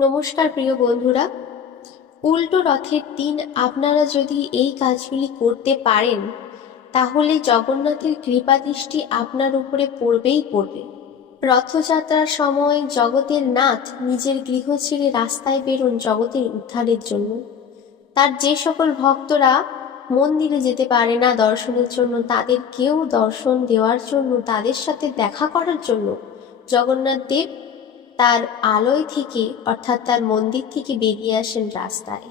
নমস্কার প্রিয় বন্ধুরা। উল্টো রথের দিন আপনারা যদি এই কাজগুলি করতে পারেন, তাহলে জগন্নাথের কৃপা দৃষ্টি আপনার উপরে পড়বেই পড়বে। রথযাত্রার সময় জগতের নাথ নিজের গৃহ ছেড়ে রাস্তায় বেরোন জগতের উদ্ধারের জন্য। তার যে সকল ভক্তরা মন্দিরে যেতে পারে না দর্শনের জন্য, তাদেরকেও দর্শন দেওয়ার জন্য, তাদের সাথে দেখা করার জন্য জগন্নাথ দেব তার আলোয় থেকে, অর্থাৎ তার মন্দির থেকে বেরিয়ে আসেন রাস্তায়।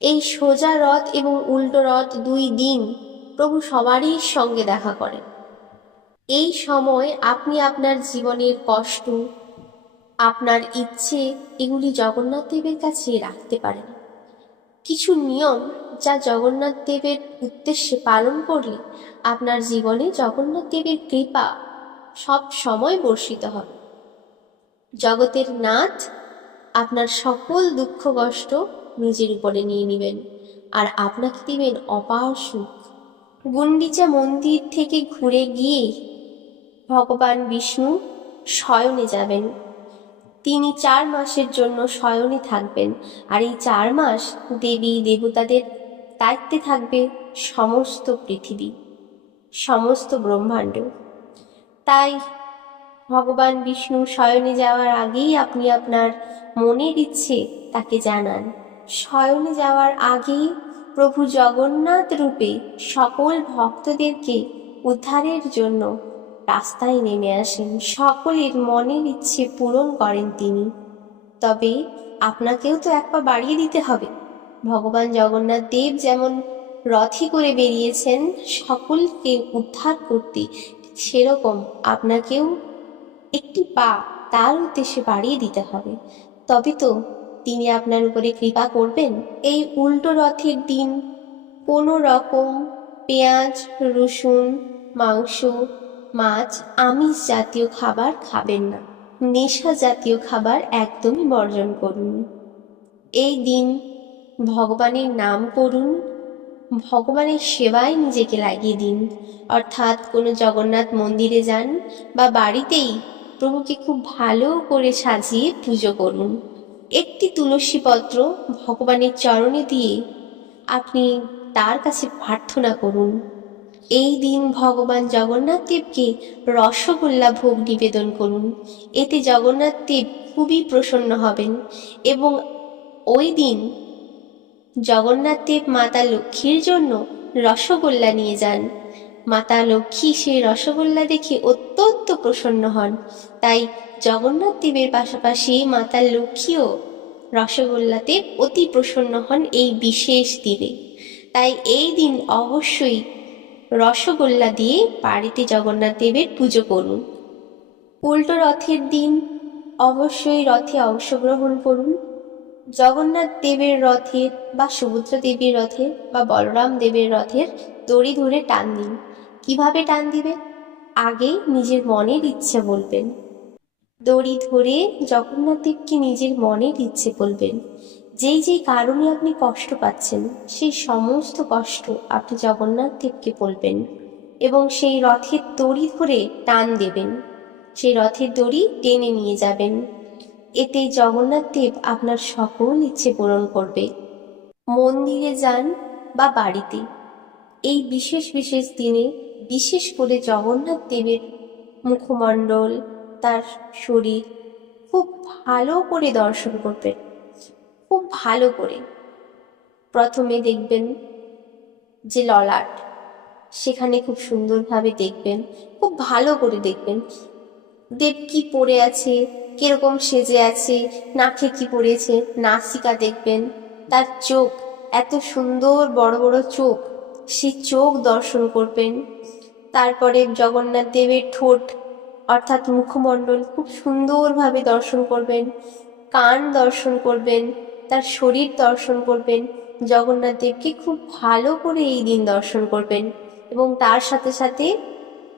এই সোজা রথ এবং উল্টো রথ দুই দিন প্রভু সবারই সঙ্গে দেখা করেন। এই সময় আপনি আপনার জীবনের কষ্ট, আপনার ইচ্ছে, এগুলি জগন্নাথ দেবের কাছে রাখতে পারেন। কিছু নিয়ম যা জগন্নাথ দেবের উদ্দেশ্যে পালন করলে আপনার জীবনে জগন্নাথ দেবের কৃপা সব সময় বর্ষিত হবে। জগতের নাথ আপনার সকল দুঃখ কষ্ট নিজের উপরে নিয়ে নেবেন, আর আপনাকে দিবেন অপার সুখ। গুন্ডিচা মন্দির থেকে ঘুরে গিয়ে ভগবান বিষ্ণু শয়নে যাবেন। তিনি চার মাসের জন্য শয়নে থাকবেন, আর এই চার মাস দেবী দেবতাদের দায়িত্বে থাকবে সমস্ত পৃথিবী, সমস্ত ব্রহ্মাণ্ড। তাই ভগবান বিষ্ণু শয়নে যাওয়ার আগেই আপনি আপনার মনের ইচ্ছে তাকে জানান। শয়নে যাওয়ার আগেই প্রভু জগন্নাথ রূপে সকল ভক্তদেরকে উদ্ধারের জন্য রাস্তায় নেমে আসেন। সকলের মনের ইচ্ছে পূরণ করেন তিনি। তবে আপনাকেও তো এক পা বাড়িয়ে দিতে হবে। ভগবান জগন্নাথ দেব যেমন রথে করে বেরিয়েছেন, সকলকে উদ্ধার করতে সেরকম আপনাকেও একটি পা তার উদ্দেশ্যে বাড়িয়ে দিতে হবে। তবে তো তিনি আপনার উপরে কৃপা করবেন। এই উল্টো রথের দিন কোনো রকম পেঁয়াজ, রসুন, মাংস, মাছ, আমিষ জাতীয় খাবার খাবেন না। নেশা জাতীয় খাবার একদমই বর্জন করুন। এই দিন ভগবানের নাম করুন। ভগবানের সেবায় নিজেকে লাগিয়ে দিন। অর্থাৎ কোনো জগন্নাথ মন্দিরে যান বা বাড়িতেই প্রভুকে খুব ভালো করে সাজিয়ে পুজো করুন। একটি তুলসী পত্র ভগবানের চরণে দিয়ে আপনি তার কাছে প্রার্থনা করুন। এই দিন ভগবান জগন্নাথ দেবকে রসগোল্লা ভোগ নিবেদন করুন। এতে জগন্নাথ দেব খুবই প্রসন্ন হবেন এবং ওই দিন জগন্নাথ দেব মাতা লক্ষ্মীর জন্য রসগোল্লা নিয়ে যান। মাতা লক্ষ্মী সেই রসগোল্লা দেখে অত্যন্ত প্রসন্ন হন। তাই জগন্নাথ দেবের পাশাপাশি মাতা লক্ষ্মীও রসগোল্লাতে অতি প্রসন্ন হন এই বিশেষ দিনে। তাই এই দিন অবশ্যই রসগোল্লা দিয়ে বাড়িতে জগন্নাথ দেবের পুজো করুন। উল্টো রথের দিন অবশ্যই রথে অংশগ্রহণ করুন। জগন্নাথ দেবের রথের বা সুভদ্রা দেবীর রথের বা বলরাম দেবের রথের দড়ি ধরে টান দিন। কীভাবে টান দিবে? আগে নিজের মনের ইচ্ছে বলবেন। দড়ি ধরে জগন্নাথ দেবকে নিজের মনের ইচ্ছে বলবেন। যেই যেই কারণে আপনি কষ্ট পাচ্ছেন, সেই সমস্ত কষ্ট আপনি জগন্নাথ দেবকে বলবেন এবং সেই রথের দড়ি ধরে টান দেবেন। সেই রথের দড়ি টেনে নিয়ে যাবেন। এতে জগন্নাথ দেব আপনার সকল ইচ্ছে পূরণ করবে। মন্দিরে যান বা বাড়িতে। এই বিশেষ বিশেষ দিনে বিশেষ করে জগন্নাথ দেবের মুখমণ্ডল, তার শরীর খুব ভালো করে দর্শন করবেন, খুব ভালো করে। প্রথমে দেখবেন যে ললাট, সেখানে খুব সুন্দরভাবে দেখবেন, খুব ভালো করে দেখবেন দেব কি পরে আছে, কীরকম সেজে আছে, নাকে কি পড়েছে নাসিকা দেখবেন, তার চোখ, এত সুন্দর বড় বড় চোখ। সেই চোখ দর্শন করবেন। তারপরে জগন্নাথ দেবের ঠোঁট, অর্থাৎ মুখমণ্ডল, খুব সুন্দরভাবে দর্শন করবেন। কান দর্শন করবেন, তার শরীর দর্শন করবেন। জগন্নাথ দেবকে খুব ভালো করে এই দিন দর্শন করবেন। এবং তার সাথে সাথে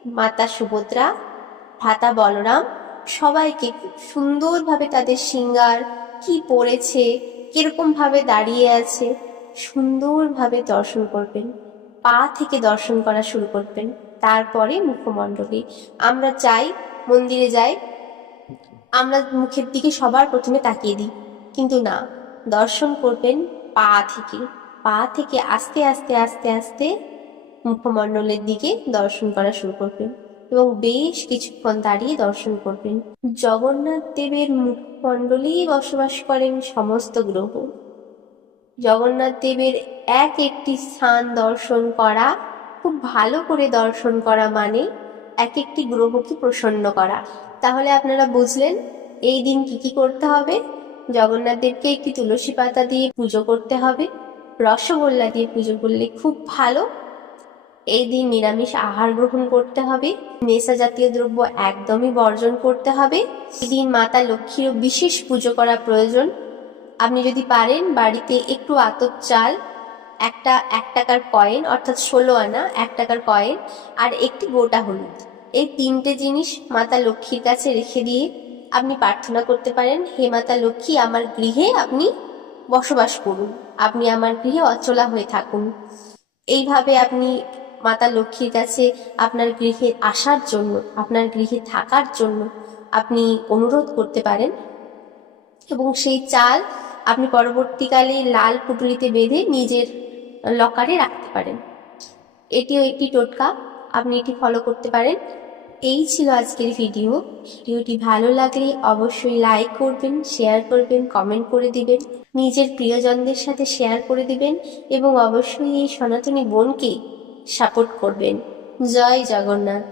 মাতা সুভদ্রা, ভ্রাতা বলরাম সবাইকে খুব সুন্দরভাবে তাদের সিঙ্গার, কি পরেছে, কীরকমভাবে দাঁড়িয়ে আছে, সুন্দরভাবে দর্শন করবেন। পা থেকে দর্শন করা শুরু করবেন। তারপরে মুখমণ্ডলী। আমরা চাই মন্দিরে যাই। আমরা মুখের দিকে সবার প্রথমে তাকিয়ে দিই। কিন্তু না, দর্শন করবেন পা থেকে। পা থেকে আস্তে আস্তে আস্তে আস্তে মুখমণ্ডলের দিকে দর্শন করা শুরু করবেন এবং বেশ কিছুক্ষণ দাঁড়িয়ে দর্শন করবেন। জগন্নাথ দেবের মুখমণ্ডলেই বসবাস করেন সমস্ত গ্রহ। জগন্নাথ দেবের এক একটি স্থান দর্শন করা, খুব ভালো করে দর্শন করা মানে এক একটি গ্রহকে প্রসন্ন করা। তাহলে আপনারা বুঝলেন এই দিন কি কি করতে হবে? জগন্নাথ দেবকে একটি তুলসী পাতা দিয়ে পুজো করতে হবে, রসগোল্লা দিয়ে পুজো করলে খুব ভালো। এই দিন নিরামিষ আহার গ্রহণ করতে হবে নেশা জাতীয় দ্রব্য একদমই বর্জন করতে হবে। এই দিন মাতা লক্ষ্মীরও বিশেষ পুজো করা প্রয়োজন। আপনি যদি পারেন, বাড়িতে একটু আতপ চাল, একটা এক টাকার কয়েন, অর্থাৎ ষোলো আনা এক টাকার কয়েন আর একটি গোটা হলুদ। এই তিনটে জিনিস মাতা লক্ষ্মীর কাছে রেখে দিয়ে আপনি প্রার্থনা করতে পারেন, হে মাতা লক্ষ্মী, আমার গৃহে আপনি বসবাস করুন। আপনি আমার গৃহে অচলা হয়ে থাকুন। এইভাবে আপনি মাতা লক্ষ্মীর কাছে আপনার গৃহে আসার জন্য, আপনার গৃহে থাকার জন্য আপনি অনুরোধ করতে পারেন এবং সেই চাল আপনি পরবর্তীকালে লাল পুটুলিতে বেঁধে নিজের লকারে রাখতে পারেন। এটিও একটি টোটকা, আপনি এটি ফলো করতে পারেন। এই ছিল আজকের ভিডিও ভিডিওটি ভালো লাগলে অবশ্যই লাইক করবেন শেয়ার করবেন কমেন্ট করে দিবেন, নিজের প্রিয়জনদের সাথে শেয়ার করে দিবেন এবং অবশ্যই এই সনাতনী বোনকে সাপোর্ট করবেন। জয় জগন্নাথ।